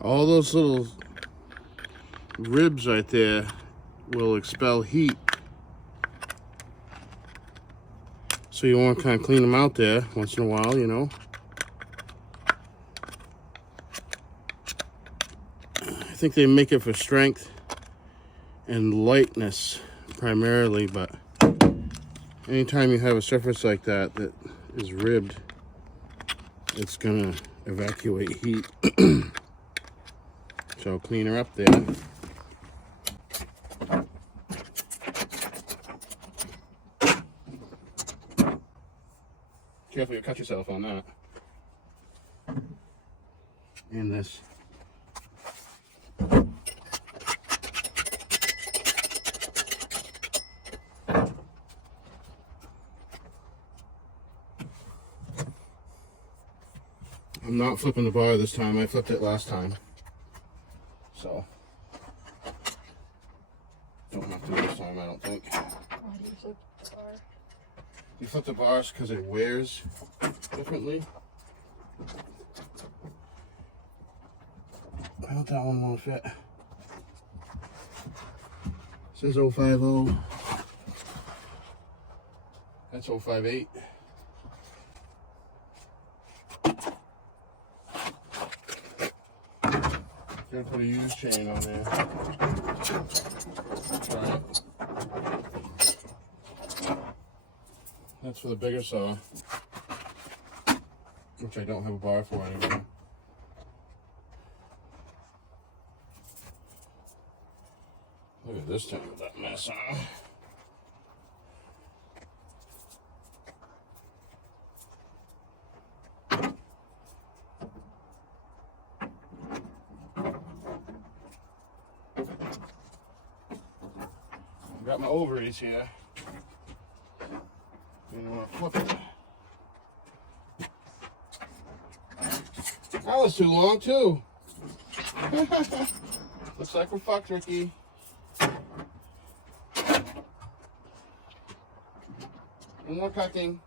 All those little ribs right there will expel heat. So you want to kind of clean them out there once in a while, you know. I think they make it for strength and lightness primarily, but anytime you have a surface like that that is ribbed, it's gonna evacuate heat. So clean her up there. Careful, you'll cut yourself on that. And this. I'm not flipping the bar this time. I flipped it last time. So, don't have to this time, I don't think. Why do you flip the bar? You flip the bars because it wears differently. I hope that one won't fit. It says 050. That's 058. Gonna put a used chain on there. Try it. That's for the bigger saw, which I don't have a bar for anymore. Look at this thing with that mess on. Got my ovaries here. You want to flip it. That was too long too. Looks like we're fucked, Ricky. No more cutting.